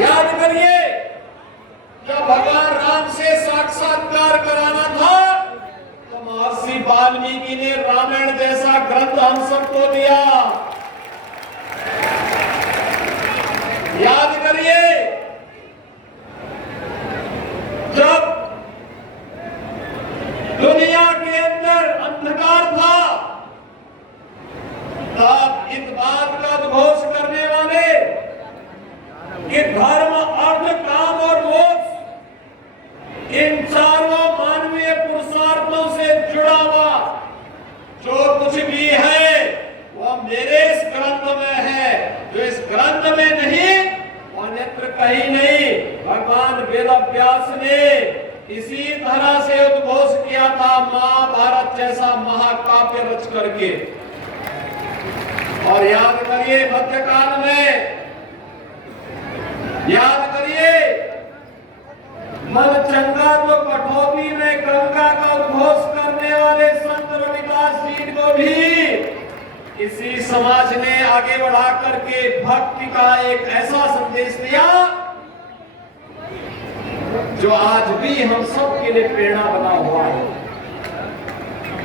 याद करिए, जब भगवान राम से साक्षात्कार कराना था तो महर्षि वाल्मीकि ने रामायण जैसा ग्रंथ हम सबको दिया। याद करिए, जब दुनिया के अंदर अंधकार था तब इस बात का उद्घोष करने वाले कि धर्म, अर्थ, काम और मोक्ष इन चारों मानवीय पुरुषार्थों से जुड़ा हुआ जो कुछ भी है वह मेरे इस ग्रंथ में है। जो इस ग्रंथ में नहीं वो अन्यत्र कहीं नहीं। भगवान वेदव्यास ने इसी तरह से उद्घोष किया था महाभारत जैसा महाकाव्य रच करके। और याद करिए, मध्यकाल में याद करिए, मन चंगा तो कठौती में गंगा का उद्घोष करने वाले संत रविदास जी को भी इसी समाज ने आगे बढ़ा करके भक्ति का एक ऐसा संदेश दिया जो आज भी हम सब के लिए प्रेरणा बना हुआ है।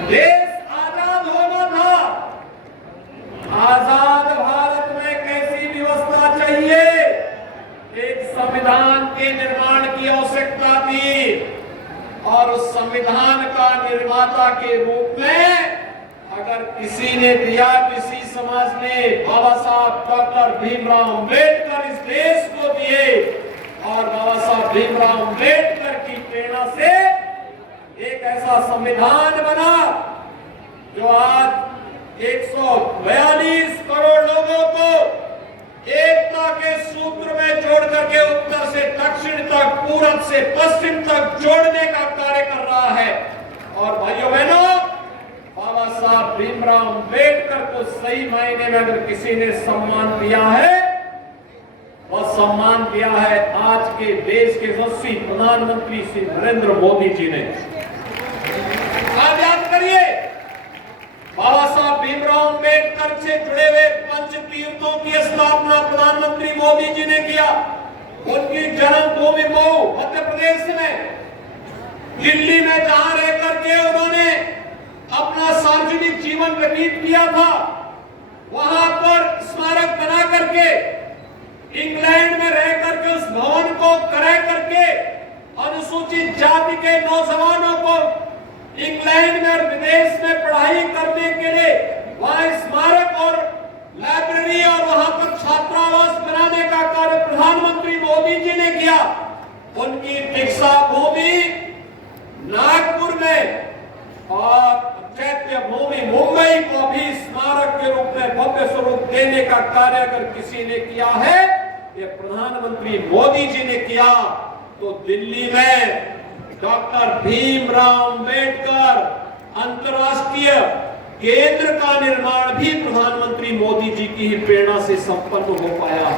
देश आजाद होना था, आजाद भारत में कैसी व्यवस्था चाहिए, एक संविधान के निर्माण की आवश्यकता थी। और उस संविधान का निर्माता के रूप में अगर किसी ने दिया, किसी समाज ने बाबा साहब डॉक्टर भीमराव अम्बेडकर इस देश को दिए। और बाबा साहब भीमराव अम्बेडकर की प्रेरणा से एक ऐसा संविधान बना जो आज 142 करोड़ लोगों को एकता के सूत्र में जोड़ करके उत्तर से दक्षिण तक, पूरब से पश्चिम तक जोड़ने का कार्य कर रहा है। और भाइयों बहनों, बाबा साहब भीमराव अम्बेडकर को सही मायने में अगर किसी ने सम्मान दिया है, वह सम्मान दिया है आज के देश के यशस्वी प्रधानमंत्री श्री नरेंद्र मोदी जी ने। आज याद करिए, बाबा साहब भीमराव अम्बेडकर से जुड़े हुए पंच तीर्थों की स्थापना प्रधानमंत्री मोदी जी ने किया। उनकी जन्मभूमि मऊ मध्य प्रदेश में, दिल्ली में जहां रह करके उन्होंने अपना सार्वजनिक जीवन व्यतीत किया था, वहां पर स्मारक बना करके इंग्लैंड में रह करके उस भवन को क्रय करके अनुसूचित जाति के नौजवानों को इंग्लैंड में और विदेश में पढ़ाई करने के लिए वहां स्मारक और लाइब्रेरी और वहां पर छात्रावास बनाने का कार्य प्रधानमंत्री मोदी जी ने किया। उनकी दीक्षा भूमि नागपुर में और चैत्य भूमि मुंबई को भी स्मारक के रूप में भव्य स्वरूप देने का कार्य अगर किसी ने किया है, ये प्रधानमंत्री मोदी जी ने किया। तो दिल्ली में डॉक्टर भीमराव अम्बेडकर अंतर्राष्ट्रीय केंद्र का निर्माण भी प्रधानमंत्री मोदी जी की ही प्रेरणा से संपन्न हो पाया।